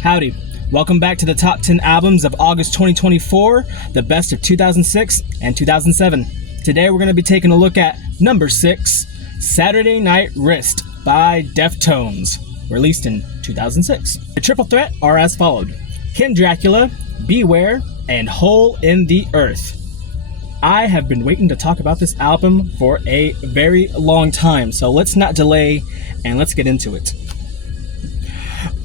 Howdy. Welcome back to the top 10 albums of August 2024, the best of 2006 and 2007. Today we're going to be taking a look at number 6, Saturday Night Wrist by Deftones, released in 2006. The triple threat are as followed: Kimdracula, Beware, and Hole in the Earth. I have been waiting to talk about this album for a very long time, so let's not delay and let's get into it.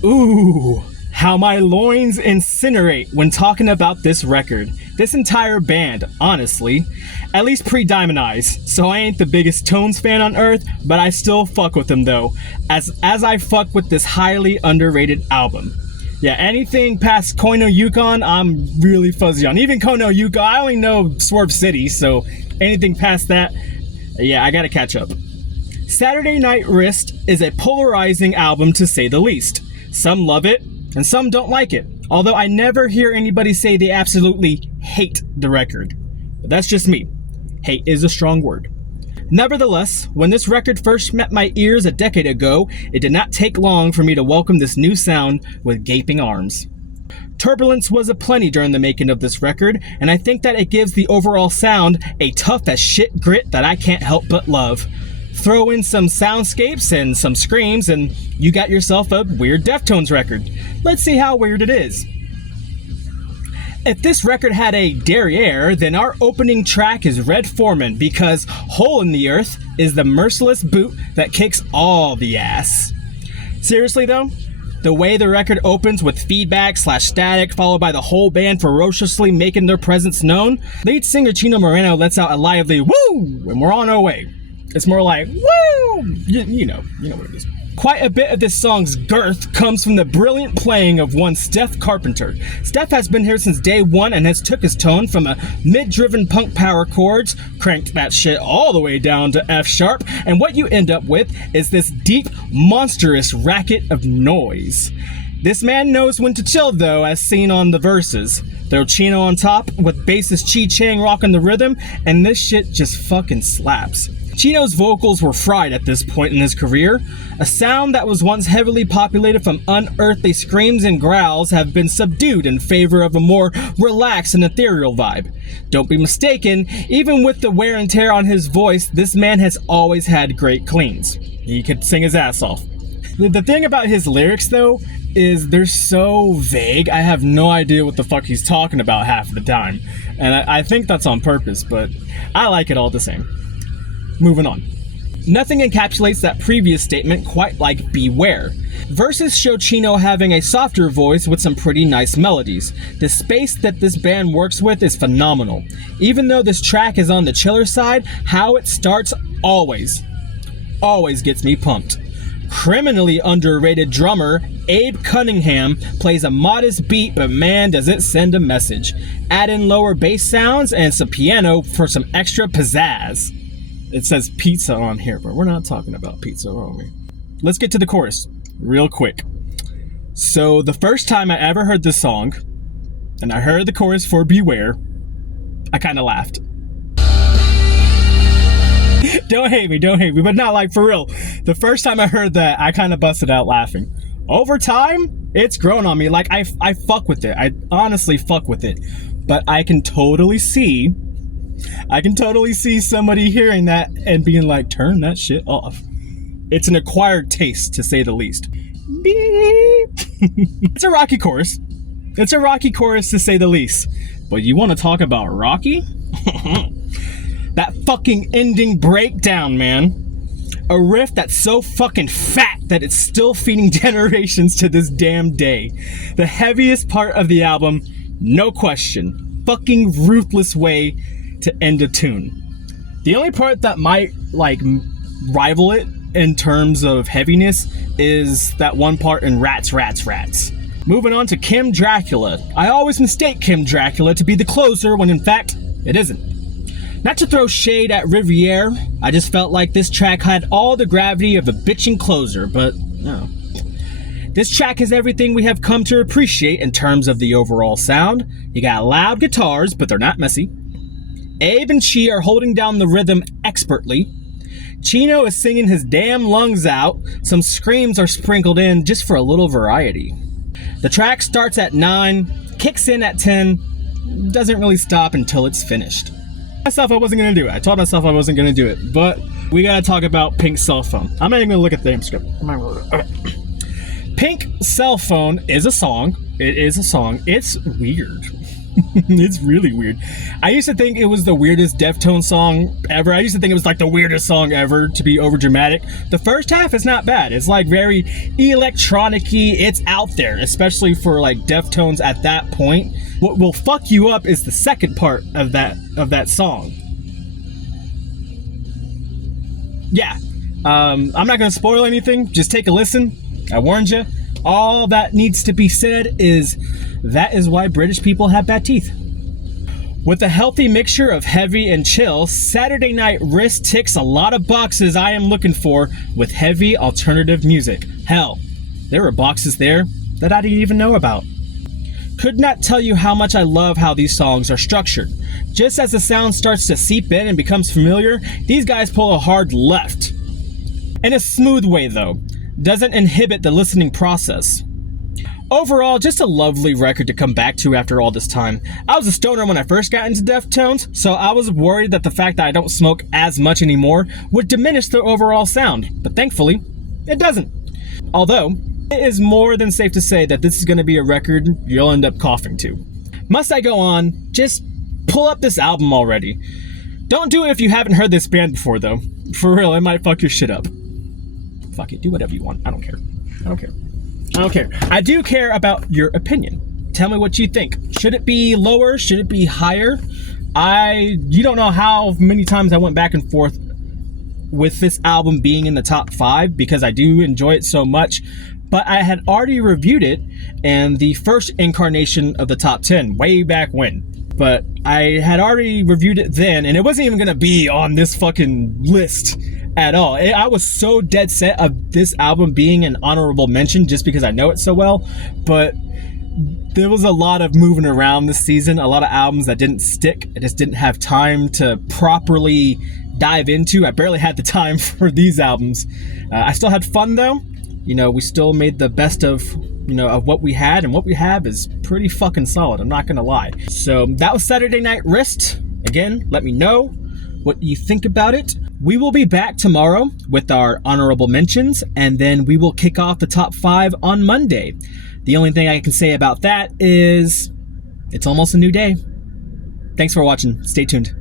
Ooh, how my loins incinerate when talking about this record. This entire band, honestly, at least pre-Diamond Eyes, so I ain't the biggest Tones fan on earth, but I still fuck with them though, as I fuck with this highly underrated album. Yeah, anything past Koino Yukon, I'm really fuzzy on. Even Koino Yukon, I only know Swerve City, so anything past that, yeah, I gotta catch up. Saturday Night Wrist is a polarizing album to say the least. Some love it, and some don't like it, although I never hear anybody say they absolutely hate the record. But that's just me. Hate is a strong word. Nevertheless, when this record first met my ears a decade ago, it did not take long for me to welcome this new sound with gaping arms. Turbulence was aplenty during the making of this record, and I think that it gives the overall sound a tough as shit grit that I can't help but love. Throw in some soundscapes and some screams and you got yourself a weird Deftones record. Let's see how weird it is. If this record had a derriere, then our opening track is Red Foreman, because Hole in the Earth is the merciless boot that kicks all the ass. Seriously though, the way the record opens with feedback/static followed by the whole band ferociously making their presence known, lead singer Chino Moreno lets out a lively woo and we're on our way. It's more like, woo! You know what it is. Quite a bit of this song's girth comes from the brilliant playing of one Steph Carpenter. Steph has been here since day one and has took his tone from a mid-driven punk power chords, cranked that shit all the way down to F sharp, and what you end up with is this deep, monstrous racket of noise. This man knows when to chill though, as seen on the verses. Throw Chino on top with bassist Chi Chang rocking the rhythm, and this shit just fucking slaps. Chino's vocals were fried at this point in his career. A sound that was once heavily populated from unearthly screams and growls have been subdued in favor of a more relaxed and ethereal vibe. Don't be mistaken, even with the wear and tear on his voice, this man has always had great cleans. He could sing his ass off. The thing about his lyrics though, is they're so vague, I have no idea what the fuck he's talking about half the time. And I think that's on purpose, but I like it all the same. Moving on. Nothing encapsulates that previous statement quite like Beware. Verses show Chino having a softer voice with some pretty nice melodies. The space that this band works with is phenomenal. Even though this track is on the chiller side, how it starts always gets me pumped. Criminally underrated drummer Abe Cunningham plays a modest beat, but man does it send a message. Add in lower bass sounds and some piano for some extra pizzazz. It says pizza on here, but we're not talking about pizza, are we? Let's get to the chorus real quick. So the first time I ever heard this song, and I heard the chorus for Beware, I kind of laughed. Don't hate me, but not like for real. The first time I heard that, I kind of busted out laughing. Over time, it's grown on me. Like, I fuck with it. I honestly fuck with it. But I can totally see somebody hearing that and being like, turn that shit off. It's an acquired taste, to say the least. Beep. It's a rocky chorus. It's a rocky chorus, to say the least. But you want to talk about rocky? That fucking ending breakdown, man. A riff that's so fucking fat that it's still feeding generations to this damn day. The heaviest part of the album, no question. Fucking ruthless way to end a tune. The only part that might rival it in terms of heaviness is that one part in Rats, Rats, Rats. Moving on to Kimdracula. I always mistake Kimdracula to be the closer when in fact it isn't. Not to throw shade at Riviere, I just felt like this track had all the gravity of a bitchin' closer, but no. This track has everything we have come to appreciate in terms of the overall sound. You got loud guitars, but they're not messy. Abe and Chi are holding down the rhythm expertly. Chino is singing his damn lungs out. Some screams are sprinkled in just for a little variety. The track starts at 9, kicks in at 10, doesn't really stop until it's finished. I wasn't gonna do it. I told myself I wasn't gonna do it, but we gotta talk about Pink's Cell Phone. I'm not even gonna look at the name script. Okay. Pink Cell Phone is a song. It is a song. It's weird. It's really weird. I used to think it was the weirdest Deftones song ever. I used to think it was like the weirdest song ever, to be over dramatic. The first half is not bad. It's like very electronic-y. It's out there, especially for like Deftones at that point. What will fuck you up is the second part of that song. Yeah. I'm not gonna spoil anything. Just take a listen. I warned you. All that needs to be said is that is why British people have bad teeth. With a healthy mixture of heavy and chill, Saturday Night Wrist ticks a lot of boxes I am looking for with heavy alternative music. Hell, there were boxes there that I didn't even know about. Could not tell you how much I love how these songs are structured. Just as the sound starts to seep in and becomes familiar, these guys pull a hard left. In a smooth way though. Doesn't inhibit the listening process. Overall, just a lovely record to come back to after all this time. I was a stoner when I first got into Deftones, so I was worried that the fact that I don't smoke as much anymore would diminish the overall sound, but thankfully, it doesn't. Although, it is more than safe to say that this is going to be a record you'll end up coughing to. Must I go on? Just pull up this album already. Don't do it if you haven't heard this band before though. For real, it might fuck your shit up. Fuck it, do whatever you want. I don't care. I don't care. I don't care. I do care about your opinion. Tell me what you think. Should it be lower? Should it be higher? You don't know how many times I went back and forth with this album being in the top 5 because I do enjoy it so much. But I had already reviewed it in the first incarnation of the top 10 way back when. But I had already reviewed it then, and it wasn't even gonna be on this fucking list at all. I was so dead set of this album being an honorable mention just because I know it so well, but there was a lot of moving around this season, a lot of albums that didn't stick. I just didn't have time to properly dive into. I barely had the time for these albums. I still had fun though. You know, we still made the best of what we had, and what we have is pretty fucking solid, I'm not gonna lie. So that was Saturday Night Wrist. Again, let me know what you think about it. We will be back tomorrow with our honorable mentions, and then we will kick off the top 5 on Monday. The only thing I can say about that is it's almost a new day. Thanks for watching. Stay tuned.